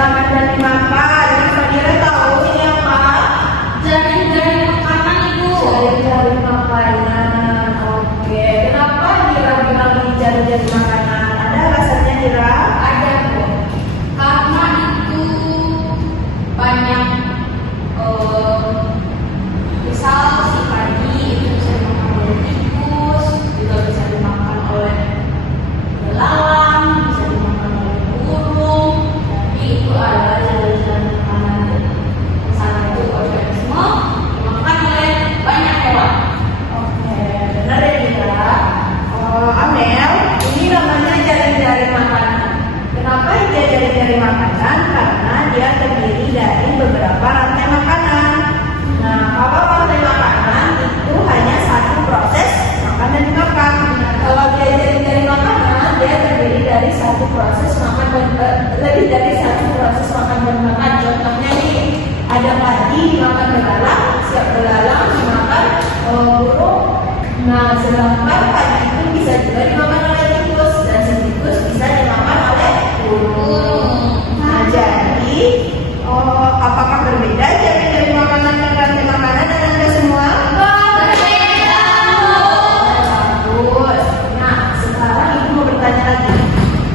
makan dan dimakan. Fadila tahu ini apa? Jaring-jaring makanan, Ibu. Jaring-jaring makanan. Oke. Kenapa Dira bilang ini jaring-jaring makanan? Ada alasannya Dira? Ada, Bu. Karena itu banyak misal si padi itu bisa dimakan oleh tikus, juga bisa dimakan oleh belalang, bisa dimakan oleh burung. Jadi itu adalah jaring-jaring makanan. Misalnya itu organisme dimakan oleh banyak hewan. Oke. Benar ya Dira? Amel, ini namanya jaring-jaring makanan. Kenapa dia jaring-jaring makanan? Karena dia terdiri dari beberapa rantai makanan. Nah, kalau rantai makanan itu hanya satu proses makan dan dimakan. Kalau dia jaring-jaring makanan, dia terdiri dari satu proses makan dan lebih dari satu proses makan dan makan. Contohnya nih, ada padi dimakan belalang, siap belalang dimakan burung. Nah, sedangkan padi itu bisa juga dimakan oleh tikus dan si tikus bisa dimakan oleh burung. Nah, jadi apakah berbeda jaring-jaring makanan dan rantai makanan dan Anda semua? Berbeda, Bu. Bagus. Nah, sekarang Ibu mau bertanya lagi.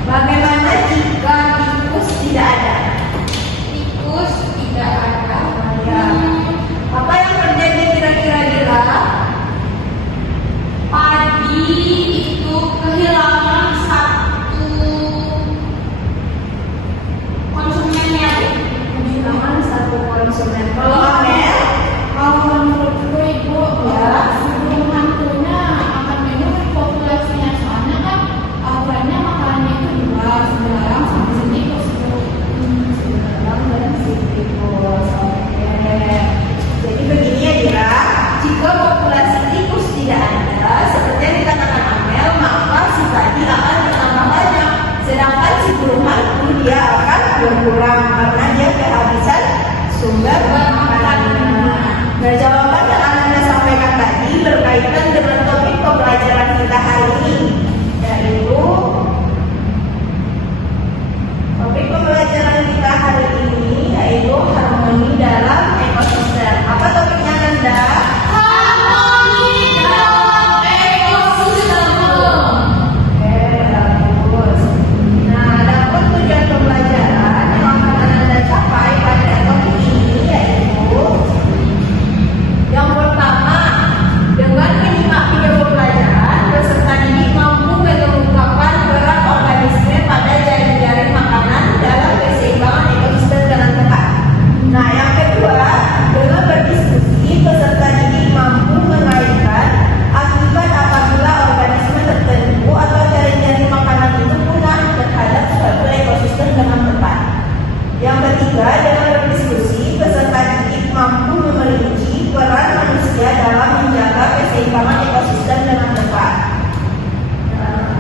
Bagaimana jika tikus tidak ada? Tikus tidak ada. Ya. Apa yang terjadi kira-kira Dira? Padi itu kehilangan satu konsumennya. Kehilangan satu konsumen. Kalau Amel, Kalau menurutku, Ibu, Ya. sebelum hantunya akan minum populasinya, soalnya kan awalnya makanannya itu dua, sebelah sama setikus itu. Belalang dan si tikus. Oke. Jadi begini ya Dira, jika populasi tikus tidak ada, seperti yang dikatakan Amel, maka si padi akan bertambah banyak. Sedangkan si burung hantu dia akan berkurang karena dia kehabisan sumber makanannya. Nah, jawaban yang Anda sampaikan tadi berkaitan dengan topik pembelajaran kita hari ini, yaitu topik pembelajaran kita hari ini yaitu harmoni dalam ekosistem. Apa topiknya Nanda? Harmoni dalam ekosistem. Oke, bagus. Nah, adapun tujuan pembelajaran yang akan Anda capai pada topik ini yaitu yang pertama, dengan menyimak video pembelajaran, peserta didik mampu mengungkapkan peran organisme pada jaring-jaring makanan dalam keseimbangan ekosistem dengan tepat. Nah, yang kedua, dengan berdiskusi, peserta didik mampu mengaitkan akibat apabila organisme tertentu atau jaring-jaring makanan itu punah terhadap suatu ekosistem dengan tepat. Yang ketiga, dengan berdiskusi, peserta didik mampu memerinci peran manusia dalam menjaga keseimbangan ekosistem dengan tepat. Nah,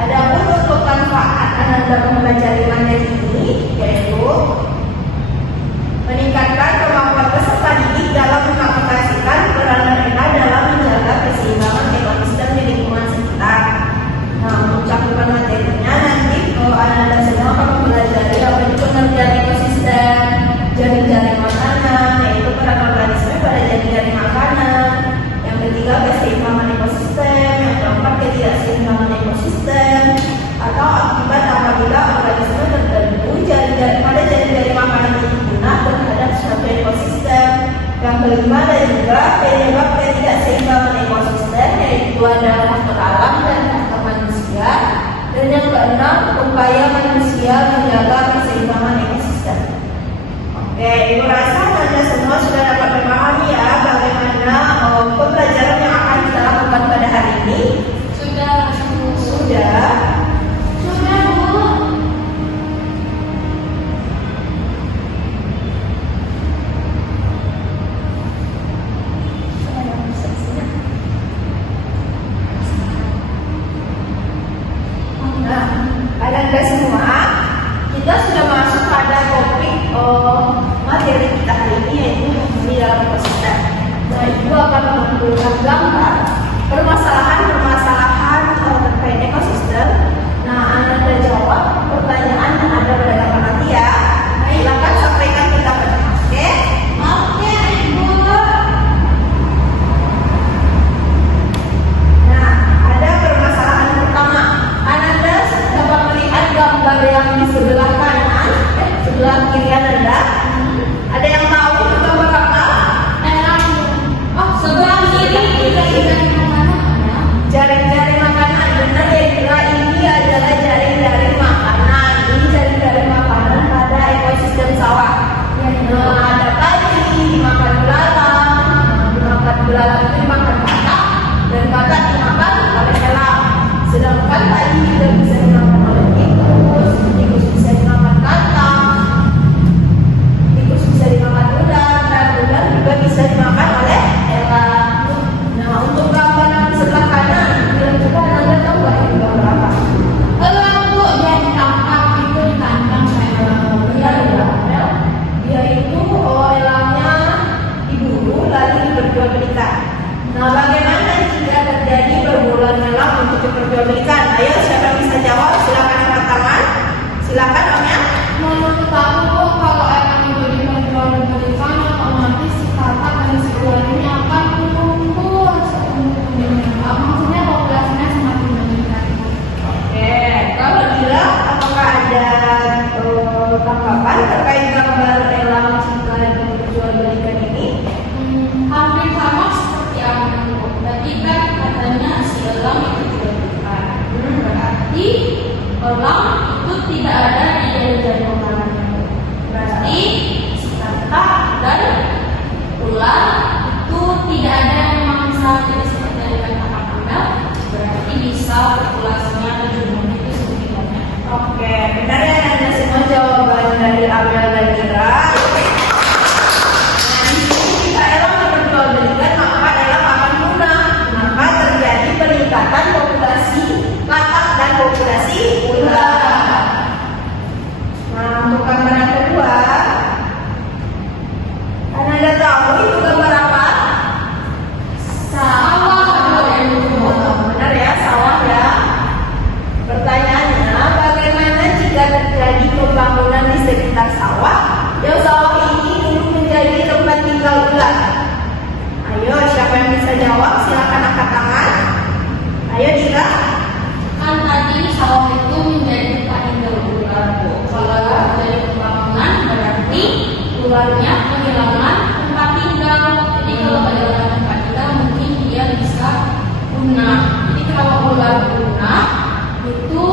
adapun untuk manfaat Anda mempelajari materi ini yaitu meningkatkan kemampuan peserta didik dalam mengaplikasikan peran mereka dalam menjaga keseimbangan ekosistem di lingkungan sekitar. Nah, untuk cakupan materinya nanti kalau Anda sedang akan mempelajari apa itu pengertian ekosistem, jaring-jaring makanan, yaitu peran organisme pada jaring-jaring makanan. Yang ketiga, keseimbangan ekosistem. Yang keempat, ketidakseimbangan ekosistem atau akibat apabila organisme tertentu pada jaring-jaring makanan itu punah terhadap suatu ekosistem. Yang kelima dan juga penyebab ketidakseimbangan ekosistem, yaitu adalah faktor alam dan faktor manusia. Dan yang keenam, upaya manusia menjaga keseimbangan ekosistem. Oke, Ibu rasa Anda semua sudah dapat memahami ya bagaimana pembelajaran yang akan kita lakukan pada hari ini. Sudah, Sudah. Bu. Nah, Anda semua, kita tanggapan terkait gambar elang jika diperjualbelikan ini? Hampir sama seperti Amel. Tadi kan katanya si elang itu dijualbelikan. Berarti elang itu tidak ada di jari makanannya. Berarti si katak dan ular itu tidak ada yang memangsa. Jadi seperti yang dikatakan Amel, berarti bisa populasinya atau jumlahnya itu sedikit banyak. Oke, benar ya Anda semua jawaban dari Amel dan Ira. Nah, di sini jika elang diperjualbelikan maka elang akan punah. Maka terjadi peningkatan populasi katak dan populasi ular. Nah, untuk gambar yang kedua, kan Anda tahu itu gambar apa? Sawah Benar ya, sawah ya. Pertanyaannya, bagaimana jika terjadi pembangunan di sekitar sawah yang sawah ini dulu menjadi tempat tinggal ular? Ayo, siapa yang bisa jawab? Silakan angkat tangan. Ayo, Dira. kan tadi sawah itu menjadi tempat tinggal ular. Kalau dari pembangunan berarti ularnya kehilangan tempat tinggal. Jadi kalau kehilangan tempat tinggal mungkin dia bisa punah. Jadi kalau ular punah itu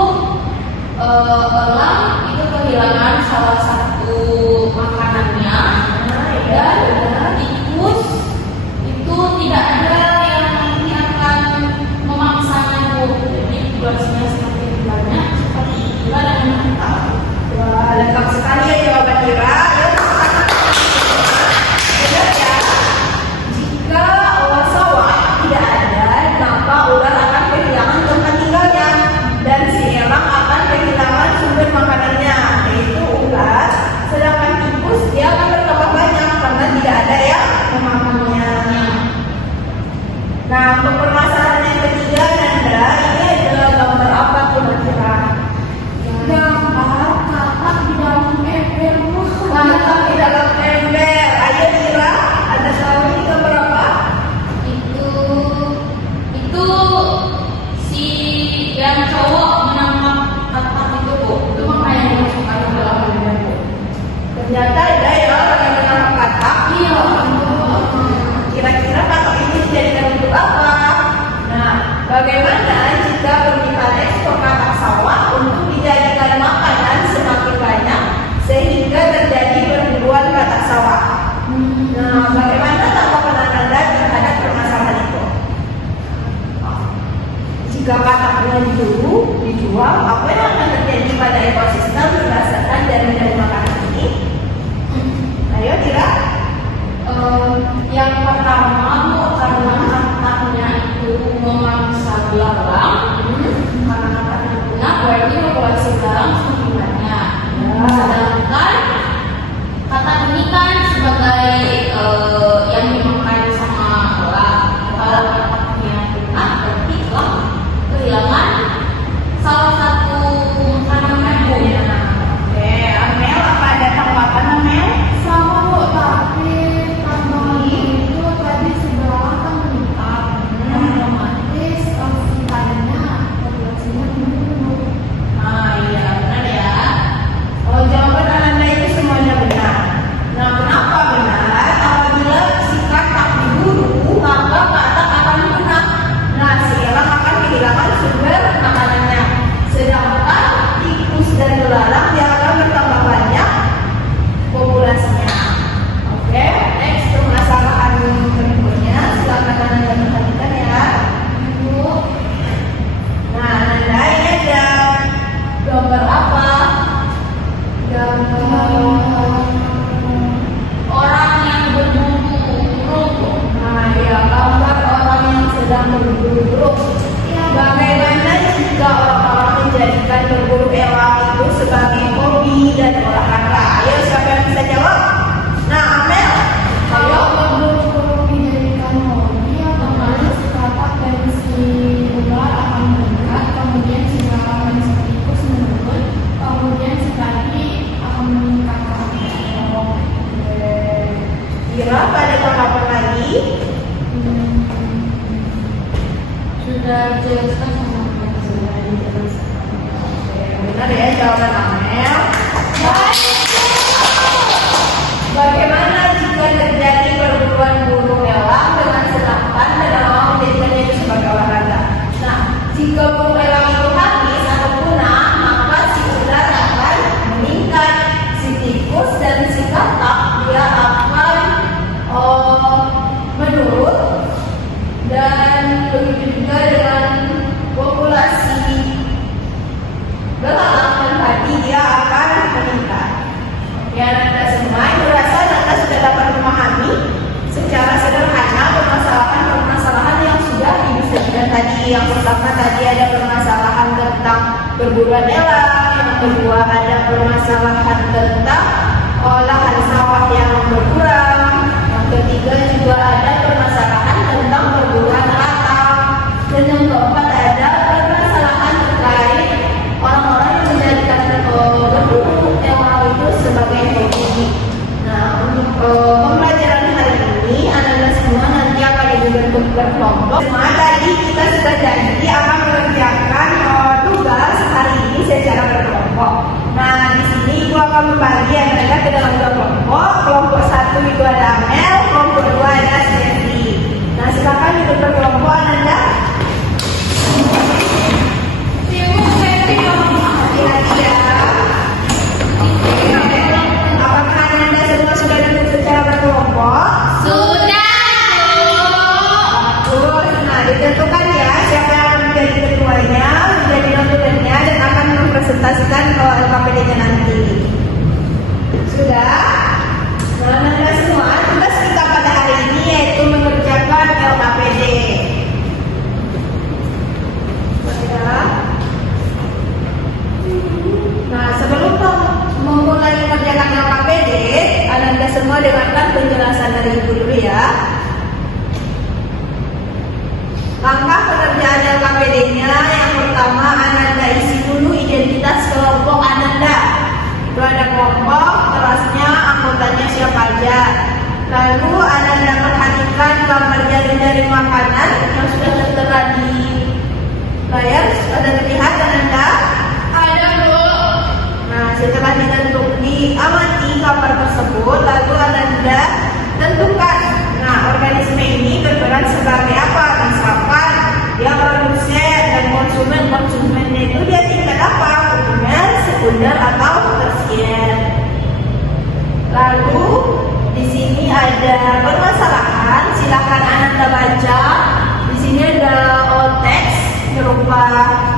elang itu kehilangan salah satu makanannya dan tikus itu tidak ada yang nanti akan memangsanya Bu. Jadi populasinya semakin banyak seperti itulah dan meningkat. Wah, lengkap sekali ya jawaban Dira. Ayo, benar ya. Jika sawah tidak ada, maka ular akan kehilangan tempat tinggalnya dan si elang akan kehilangan sumber makanannya, yaitu ular. Sedangkan tikus dia akan bertambah banyak karena tidak ada yang memakannya. Nah, untuk permasalahan yang ketiga, Nanda, ini adalah gambar apa kira-kira? Gambar katak di dalam ember. Mantap di dalam ember. Ayo Dira, Anda tahu ini gambar apa? Itu si yang cowok menangkap katak itu Bu. Itu makanya dia masukkan ke dalam ember Bu. Ternyata ada ya orang yang menangkap katak. Iya. Kira-kira katak ini dijadikan untuk apa? Nah, bagaimana jika permintaan ekspor katak sawah untuk dijadikan makanan semakin banyak sehingga terjadi perburuan katak sawah? Nah, bagaimana tanggapan Anda terhadap permasalahan itu? Jika kataknya dijual, apa yang akan terjadi pada ekosistem berdasarkan dari makanan ini? Ayo, Dira. Yang pertama Bu, karena kataknya itu memangsa belalang, karena kataknya punah berarti populasi belalang semakin banyak. Sedangkan katak ini kan sebagai yang dimakan sama elang. Kalau kataknya punah berarti elang kehilangan salah satu makanannya Bu. Oke, Amel, apa ada tanggapan Amel? Sama Bu, tapi tambahan itu tadi sebelah kan meningkat, otomatis sisanya populasinya menurun. Ah iya, benar ya. Oh, jawaban Anda itu semuanya benar. Nah, kenapa benar? Apabila si katak diburu, maka katak akan punah. Nah, si elang akan kehilangan sumber makanannya. Sedangkan tikus dan belalang dia akan bertambah banyak populasinya. Oke, next permasalahan berikutnya. Silakan Anda perhatikan ya. Bu, Nah, Anda ini ada gambar apa? orang yang berburu. Nah, ya, gambar orang yang sedang berburu. Bagaimana jika orang-orang menjadikan berburu elang itu sebagai hobi dan olahraga? Ayo, siapa yang bisa jawab? Nah, Amel, Kalau ayo. berburu dijadikan hobi, otomatis katak dan si ular akan meningkat, kemudian si belalang dan si tikus menurun, kemudian si tadi akan meningkat. Kira pada tanggapan lagi? Sudah jelaskan sama Benar ya jawaban Amel. Baik. perburuan elang. Yang kedua ada permasalahan tentang olahan sawah yang berkurang. Yang ketiga juga ada permasalahan tentang perburuan latang. Dan yang keempat ada permasalahan terkait orang-orang yang menjadikan berburu elang itu sebagai hobi. Nah, untuk pembelajaran hari ini anak-anak semua nanti akan dibentuk berkelompok. Semua tadi kita sudah janji akan mengerjakan tugas hari ini secara berkelompok. Nah, di sini ibu akan membagi anak-anak ke dalam dua kelompok. Kelompok satu itu ada Amel, kelompok dua ada Stevi. Nah, silakan duduk berkelompok anak-anak. Hati-hati ya. Apakah anak-anak semua sudah duduk secara berkelompok? Bagus. Nah, ditentukan ya siapa yang akan menjadi ketuanya, menjadi notulennya, dan akan mempresentasikan LKPD-nya nanti. Sudah? Nah, anak-anak semua, tugas kita pada hari ini yaitu mengerjakan LKPD. Sudah? Nah, sebelum memulai mengerjakan LKPD, anak-anak semua dengarkan penjelasan dari ibu dulu ya. Langkah pengerjaan LKPD-nya yang pertama, Ananda isi dulu identitas kelompok Ananda. Itu ada kelompok, kelasnya, anggotanya siapa aja. Lalu Ananda perhatikan gambar jari-jari makanan yang sudah tertera di layar. Ada terlihat Ananda? Ada, Bu. Nah, setelah diamati gambar tersebut, lalu Ananda tentukan. Nah, organisme ini berperan sebagai apa? Misalkan dia produsen dan konsumen. Konsumennya itu dia tingkat apa? Primer, sekunder, atau tersier. Lalu di sini ada permasalahan. Silakan Ananda baca. Di sini ada teks berupa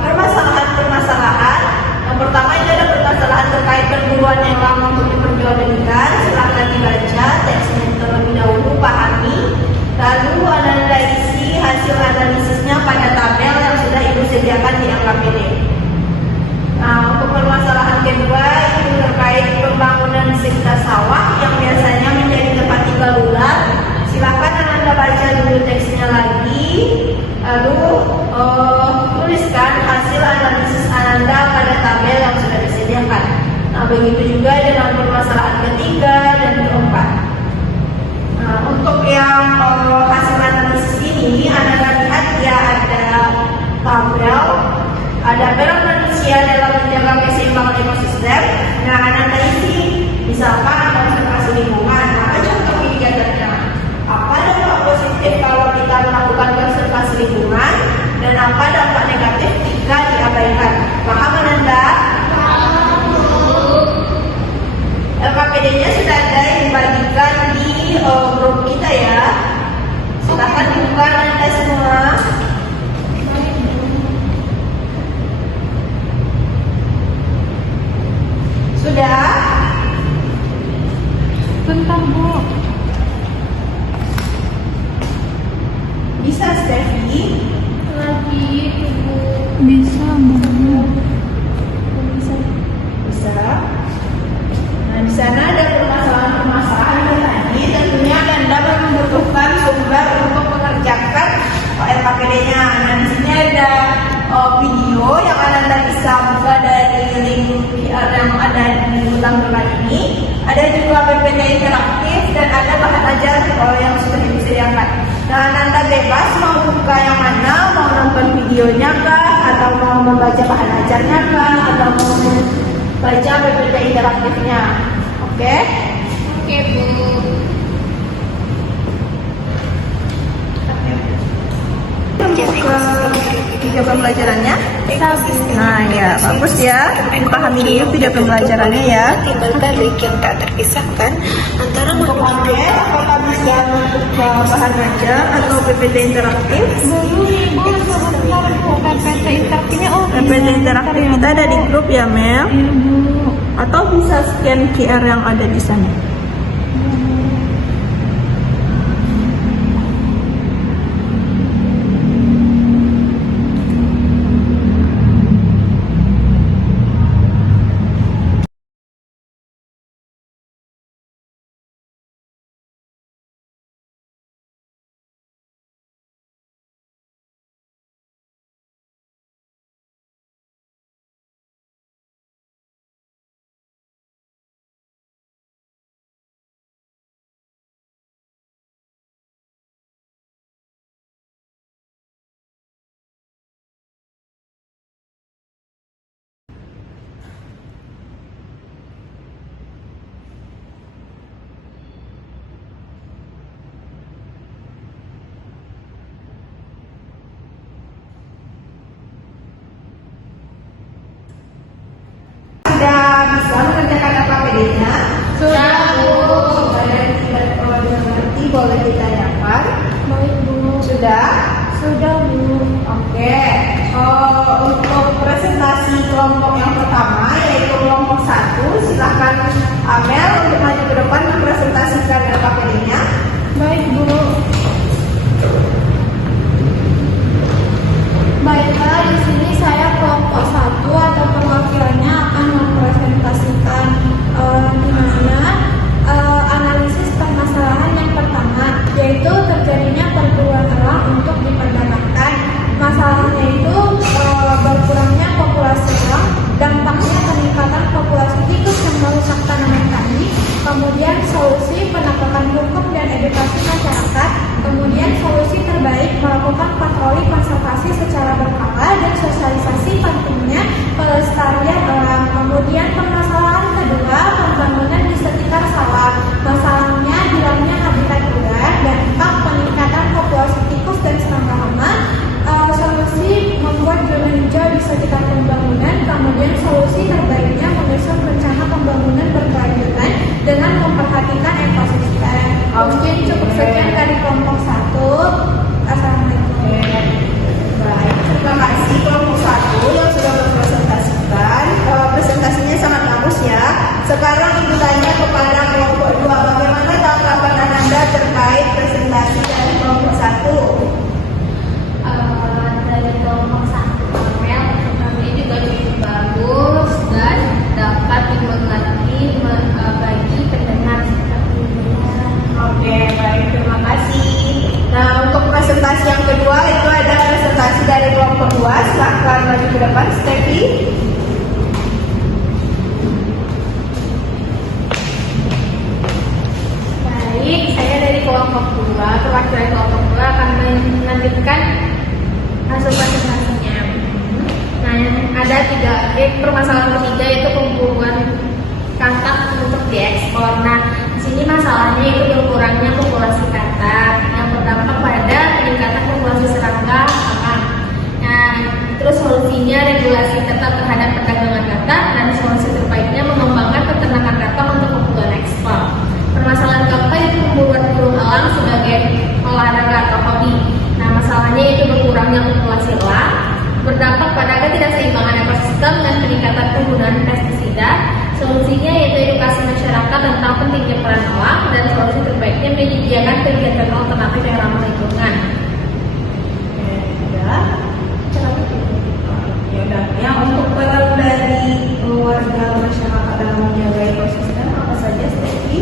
permasalahan. Yang pertama ini ada permasalahan terkait perburuan elang untuk diperjualbelikan. Silakan dibaca teksnya terlebih dahulu, pahami. Lalu Ananda isi hasil analisisnya pada tabel yang sudah ibu sediakan di LKPD. Nah, untuk permasalahan kedua itu terkait pembangunan sekta sawah yang biasanya menjadi tempat tinggal ular. Silakan Ananda baca dulu teksnya lagi. Lalu tuliskan hasil analisis Ananda pada tabel yang sudah disediakan. Nah, begitu juga dengan permasalahan ketiga dan keempat. Nah, untuk yang hasil analisis ini, Ananda lihat ya ada tabel, ada peran manusia dalam menjaga keseimbangan ekosistem. Nah, Ananda isi misalkan konservasi lingkungan. Maka contoh kegiatannya apa dampak positif kalau kita melakukan konservasi lingkungan, dan apa dampak negatif jika diabaikan. Paham Ananda? LKPD-nya sudah ada yang dibagikan di grup kita ya. Silahkan dibuka Ananda semua. Sudah? Bentar, Bu. Bisa Stevi? Lagi, Bu. Bisa, Bu. Bisa. Nah, di sana ada permasalahan tadi. Tentunya Anda membutuhkan sumber untuk mengerjakan LKPD-nya. Nah, di sini ada video yang Anda bisa buka dari link QR yang ada di tabel ini. Ada juga PPT interaktif dan ada bahan ajar yang sudah disediakan. Nah, Anda bebas mau buka yang mana, mau nonton videonya kah, atau mau membaca bahan ajarnya kah, atau mau baca PPT interaktifnya. Oke? Oke, Bu. Video pembelajarannya. Nah ya, bagus ya. Dipahami dulu video pembelajarannya ya. Tinggalkan link yang tak terpisahkan antara Oke, apakah bisa membuka bahan ajar atau PPT interaktif? PPT interaktifnya PPT interaktif kita ada di grup ya Mel. Iya, Bu. Atau bisa scan QR yang ada di sana. melalui konservasi secara berkala dan sosialisasi pentingnya pelestarian alam. Kemudian permasalahan kedua, pembangunan di sekitar sawah. Masalahnya hilangnya habitat ular, dampak peningkatan populasi tikus dan serangga hama. Solusi membuat zona hijau di sekitar pembangunan. Kemudian solusi terbaiknya menyusun rencana pembangunan berkelanjutan dengan memperhatikan ekosistem. Mungkin cukup sekian dari kelompok 1. Assalamualaikum. Baik, terima kasih kelompok 1 yang sudah mempresentasikan. Presentasinya sangat bagus ya. Sekarang Ibu tanya kepada kelompok 2, bagaimana tanggapan Ananda terkait presentasi dari kelompok 1? Dari kelompok 1 Amel, kami juga cukup bagus dan dapat dimengerti bagi pendengar sepertinya. Oke, baik, terima kasih. Nah, untuk presentasi yang kedua itu ada presentasi dari kelompok 2. Silakan maju ke depan, Steffi. Baik, saya dari kelompok 2, perwakilan kelompok 2 akan melanjutkan hasil presentasinya. Nah, ada permasalahan ketiga yaitu pemburuan katak untuk diekspor. Nah, di sini masalahnya itu berkurangnya populasi katak yang berdampak pada peningkatan populasi serangga hama. Nah, terus solusinya regulasi ketat terhadap perdagangan katak dan solusi terbaiknya mengembangkan peternakan katak untuk kebutuhan ekspor. Permasalahan keempat itu pemburuan burung elang sebagai olahraga atau hobi. Nah, masalahnya itu berkurangnya populasi elang, berdampak pada ketidakseimbangan ekosistem dan peningkatan penggunaan pestisida. Solusinya yaitu edukasi masyarakat tentang pentingnya peran elang dan solusi terbaiknya menyediakan kegiatan alternatif yang ramah lingkungan. Ya udah. Yang untuk peran dari warga masyarakat dalam menjaga ekosistem apa saja, Steffi?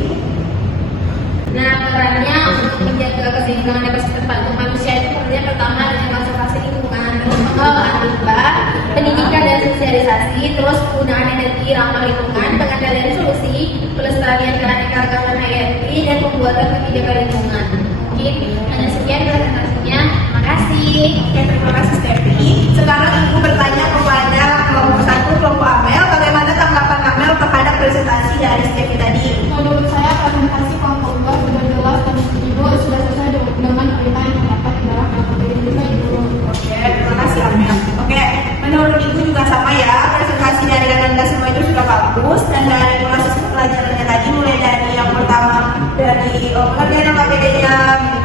Nah, perannya untuk menjaga keseimbangan ekosistem manusia itu perannya pertama dengan konservasi lingkungan, terus pengelolaan limbah, pendidikan dan sosialisasi, terus penggunaan energi ramah lingkungan, pengendalian solusi, pelestarian keanekaragaman hayati, dan pembuatan kebijakan lingkungan. Mungkin hanya sekian presentasinya. Makasih. Oke, terima kasih Steffi. Sekarang Ibu bertanya kepada kelompok 1, kelompok Amel, bagaimana tanggapan Amel terhadap presentasi dari Steffi tadi? Menurut saya presentasi kelompok 2 sudah jelas dan Ibu sudah sesuai dengan berita yang terdapat di dalam RPP Ibu. Oke, terima kasih Amel. Oke, menurut Ibu juga sama ya, presentasi dari Ananda semua itu sudah bagus, dan dari proses pelajarannya tadi mulai dari yang pertama dari pengertian KPD-nya,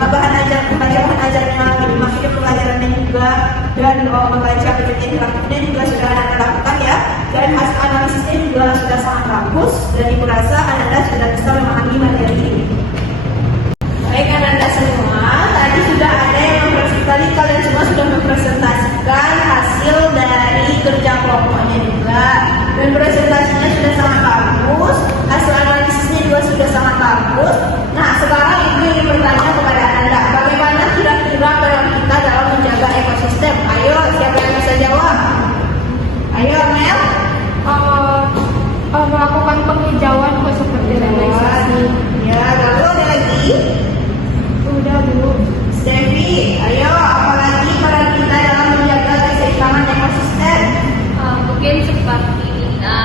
bahan ajarnya, maksudnya pelajarannya juga, dan membaca penelitian interaktifnya juga sudah Ananda lakukan ya, dan hasil analisisnya juga sudah sangat bagus, dan Ibu rasa Ananda sudah bisa memahami materi ini. Baik Ananda semua, tadi sudah ada yang tadi kalian semua sudah mempresentasikan hasil dari kerja kelompoknya juga, dan presentasinya sudah sangat bagus, hasil analisisnya juga sudah sangat bagus. Nah, sekarang Ibu ingin bertanya kepada Anda, bagaimana kira-kira peran kita dalam menjaga ekosistem? Ayo, siapa yang bisa jawab? Ayo, Mel. Melakukan penghijauan seperti revitalisasi. Ya, lalu ada lagi? Udah Bu. Steffi, ayo, apalagi peran kita dalam menjaga keseimbangan ekosistem? Mungkin seperti kita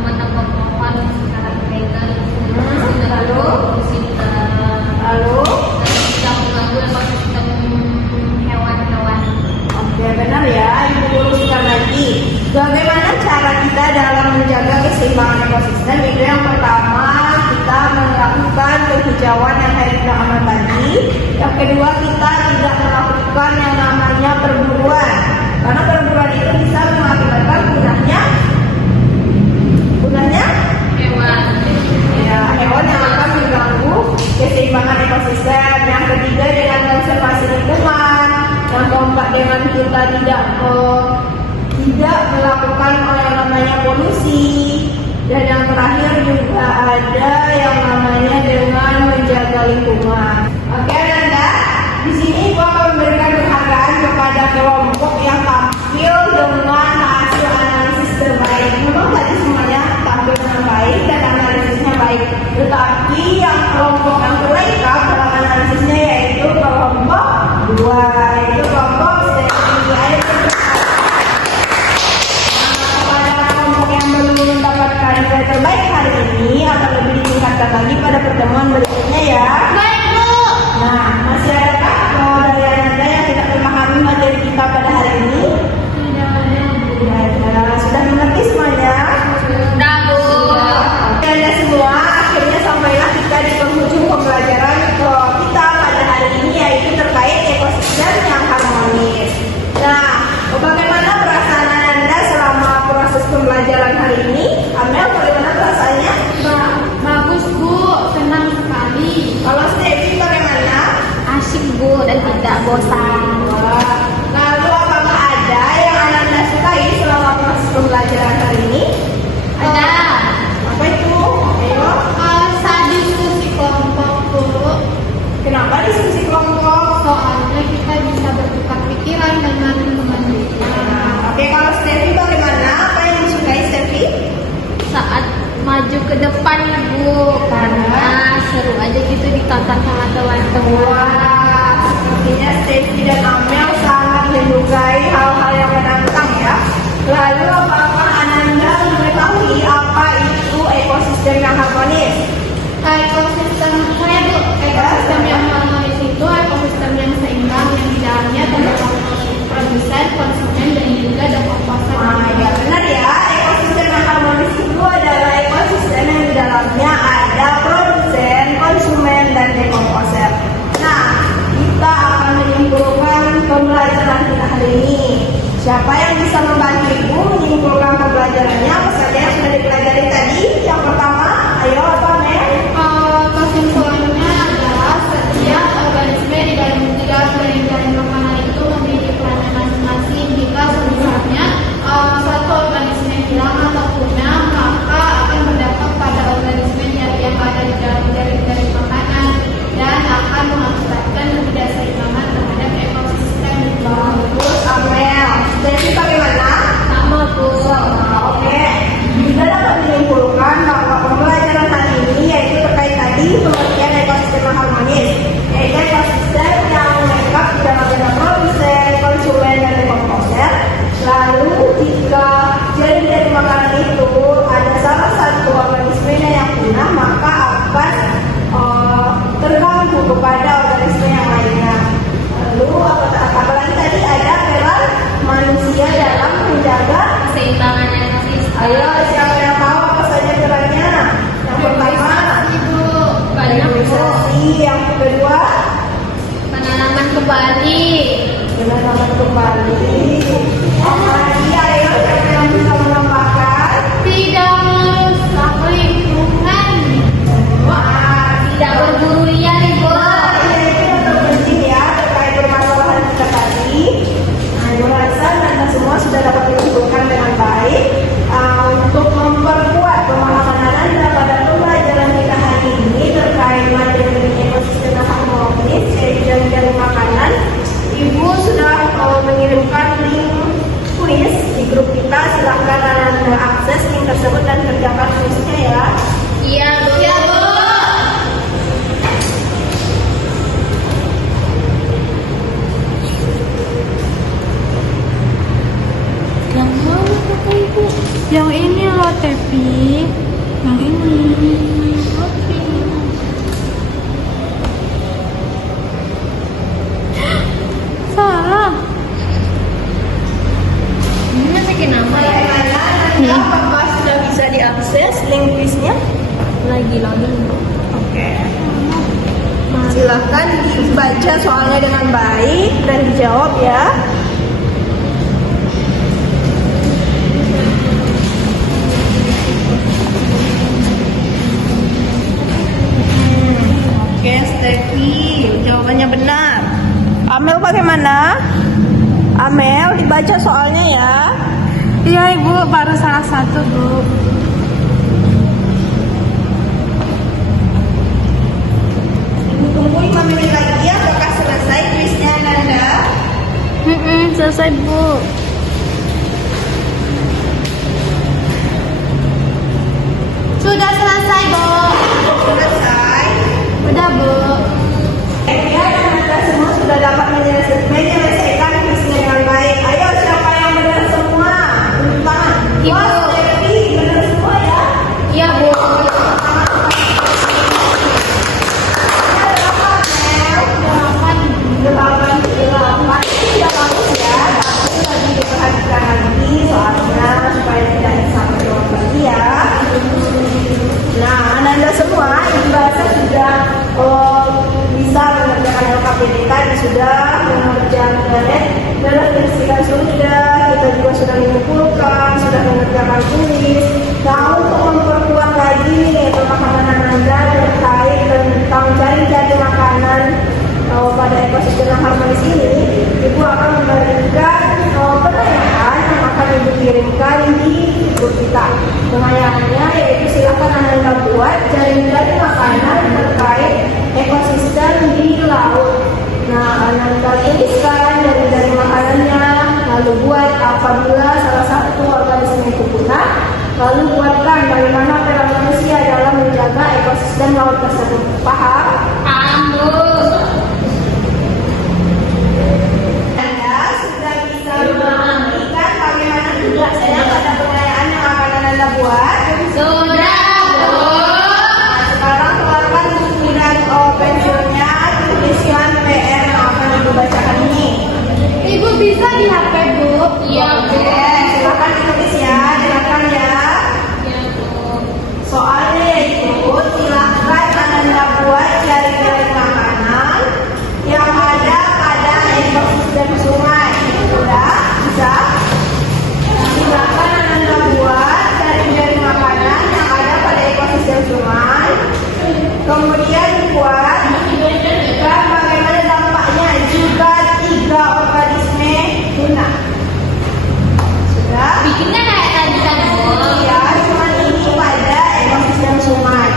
menanam pohon secara legal, Lalu? kita mengganggu ekosistem hewan-hewan. Oke, benar ya, Ibu luruskan lagi. Bagaimana cara kita dalam menjaga keseimbangan ekosistem? Itu yang pertama, kita melakukan penghijauan yang saya sudah aman tadi. Yang kedua, kita tidak melakukan yang namanya perburuan, karena perburuan itu bisa mengakibatkan punahnya Hewan. ya, hewan yang akan mengganggu keseimbangan ekosistem. Yang ketiga, dengan konservasi lingkungan. Yang keempat, dengan kita tidak melakukan yang namanya polusi. Dan yang terakhir juga ada yang namanya dengan menjaga lingkungan. Oke, Nanda, di sini gua akan memberikan penghargaan kepada kelompok yang tampil dengan hasil analisis terbaik. Memang tadi semuanya tampil dengan baik dan analisisnya baik. Tetapi yang kelompok yang terlengkap dalam analisisnya yaitu kelompok 2, yaitu kelompok pelajaran lagi pada pertemuan berikutnya ya. Baik, Bu. Nah, masih adakah dari Ananda yang tidak memahami materi kita pada hari ini? Tidak ada. Sudah mengerti semuanya? Sudah, Bu. Oke, Anda semua, akhirnya sampailah kita di penghujung pembelajaran kita pada hari ini, yaitu terkait ekosistem yang harmonis. Nah, bagaimana perasaan Anda selama proses pembelajaran hari ini? Amel, bagaimana perasaannya? Bagus Bu, senang sekali. Kalau Stevie bagaimana? Asyik Bu dan tidak bosan. Wah, lalu apakah ada yang Anda sukai selama proses pembelajaran hari ini? Ada. Apa itu? Ayo. Saat diskusi kelompok Bu, Kenapa diskusi kelompok? soalnya kita bisa bertukar pikiran dengan teman kita. Oke, kalau Stevie bagaimana? Apa yang disukai Stevie? Saat maju ke depan Bu, karena seru aja gitu ditonton sama teman-teman. Wah, sepertinya Stevie dan Amel sangat menyukai hal-hal yang menantang ya. Lalu apakah Ananda mengetahui apa itu ekosistem yang harmonis? Ekosistem saya Bu, ekosistem yang harmonis itu ekosistem yang seimbang yang di dalamnya terdapat produsen, konsumen dan juga dekomposer. Ya benar ya, ekosistem yang harmonis itu adalah ekosistem yang di dalamnya ada produsen, konsumen, dan dekomposer. Nah, kita akan menyimpulkan pembelajaran kita hari ini. Siapa yang bisa membantu Ibu menyimpulkan pembelajarannya? Apa saja yang sudah dipelajari tadi? Yang pertama, ayo apa Mel? Kesimpulannya adalah setiap organisme di dalam tiga jaring makanan itu memiliki peranan masing-masing. Jika misalnya satu organisme hilang atau punah, maka akan berdampak pada organisme yang ada di dalam jaring makanan dan akan mengakibatkan ketidakseimbangan terhadap ekosistem di bawah. Terus Amel, jadi bagaimana? Sama Bu. Oke, kita dapat menyimpulkan bahwa pembelajaran hari ini yaitu terkait tadi pengertian ekosistem yang harmonis, yaitu ekosistem yang lengkap di dalam ada produsen, konsumen, dan dekomposer. Lalu jika jaring makanan itu ada salah satu organismenya yang punah, maka akan terganggu kepada organisme yang lainnya. Lalu apalagi tadi ada peran manusia dalam menjaga Keseimbangan ekosistem. Ayo, siapa yang tahu apa saja perannya? Yang pertama, Ibu, negosiasi. Yang kedua, Penanaman kembali. penanaman kembali. Apalagi ayo, siapa yang bisa menambahkan? tidak merusak lingkungan. Wah, Tidak berburu liar, Ibu. ini yang terpenting ya terkait permasalahan kita tadi. Nah, Ibu rasa Anda semua sudah dapat menyimpulkan dengan baik. Untuk memperkuat pemahaman Anda pada pembelajaran kita hari ini terkait materi ekosistem yang harmonis, yaitu jaring makanan, Ibu sudah mengirimkan link kuis di grup kita. Silahkan Anda akses link tersebut dan kerjakan kuisnya ya. Iya, Bu. Iya, Bu. Yang mana kata Ibu? Yang ini loh Tepi. Yang ini. Oke. Salah. Ini masukin nama ya. Bagaimana Anda apakah sudah bisa diakses link kuisnya? Lagi. Oke. Silahkan dibaca soalnya dengan baik dan dijawab ya. Oke, Steffi, jawabannya benar. Amel bagaimana? Amel dibaca soalnya ya. Iya Ibu, baru salah satu Bu. Ibu tunggu 5 menit lagi apakah selesai kuisnya Nanda? Selesai Bu. Sudah selesai Bu. Selesai. Udah Bu. Ya, Anda semua sudah dapat menyelesaikan kuisnya dengan baik. Ayo, siapa yang benar semua? Tunjuk tangan. Ibu. Wah, Steffi, benar semua ya? Iya, Bu. Selamat tadi sudah mengerjakan dalam menyaksikan sudah, kita juga sudah mengumpulkan, sudah mengerjakan tulis. Nah, untuk memperkuat lagi pemahaman Anda terkait tentang cari-cari makanan pada ekosistem yang harmonis ini, Ibu akan memberikan pertanyaan yang akan Ibu kirimkan di grup kita. Pertanyaannya yaitu silakan Anda buat cari-cari makanan terkait ekosistem di laut. Nah, Anda tuliskan dari makanannya, lalu buat apabila salah satu organisme itu punah, lalu buatkan bagaimana peran manusia dalam menjaga ekosistem laut tersebut. Paham? Ambu. Anda sudah bisa memahamikan bagaimana tugasnya pada pertanyaan yang akan Anda buat? Sudah, Bu. Nah, sekarang keluarkan buku dan pensilnya, tuliskan PR yang akan Ibu bacakan ini. Ibu bisa di HP, Bu? Iya, Bu. Silakan ditulis ya, silakan ya. Iya, Bu. Soalnya yaitu silakan Anda buat cari-cari makanan yang ada pada ekosistem sungai. Sudah bisa? Silakan Anda buat cari-cari makanan yang ada pada ekosistem sungai. Kemudian buat dan bagaimana dampaknya jika 3 organisme punah. Sudah? Bikinnya kayak tadi kan, Bu. Ya, cuma ini pada ekosistem sungai.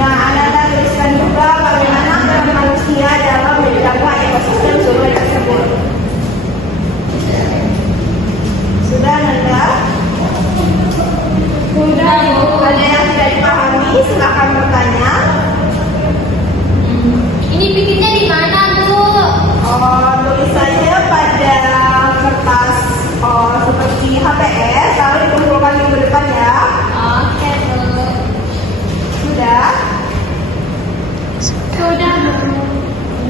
Nah, Anda tuliskan juga bagaimana peran manusia dalam menjaga ekosistem sungai tersebut. Sudah, Nanda? Sudah, Bu. Ada yang tidak dipahami, silakan bertanya. Ini bikinnya di mana, Bu? Tulis saja pada kertas seperti HPS, lalu dikumpulkan minggu depan ya. Oke, Bu. Sudah? Sudah, Bu.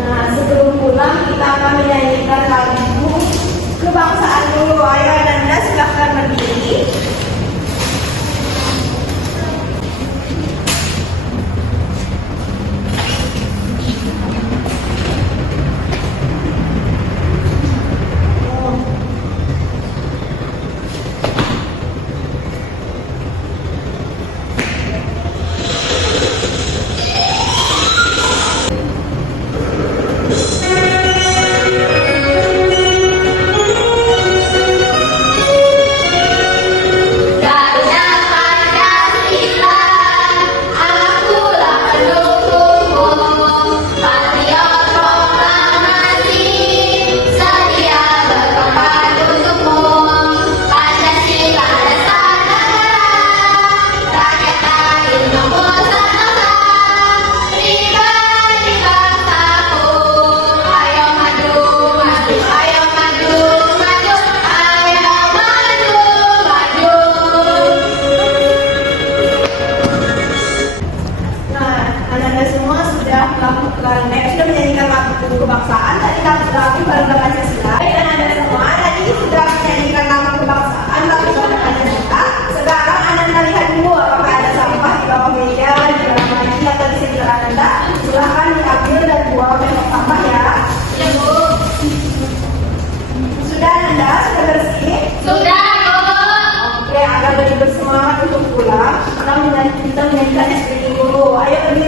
Nah, sebelum pulang kita akan menyanyikan lagu kebangsaan dulu. Ayo Anda silahkan berdiri. Kebangsaan tadi lagu Bangga Pancasila. Dan Anda semua tadi sudah menyanyikan nama kebangsaan lagu Bangga Pancasila. Sekarang Anda lihat dulu apakah ada sampah di bawah meja, di dalam panci atau di sekitar Anda. Silahkan diambil dan buang ke sampah ya. Ya, Bu. Sudah Anda sudah bersih? Sudah, Bu. Oke, agar lebih bersemangat untuk pulang, kita menyanyikan SPI dulu. Ayo pergi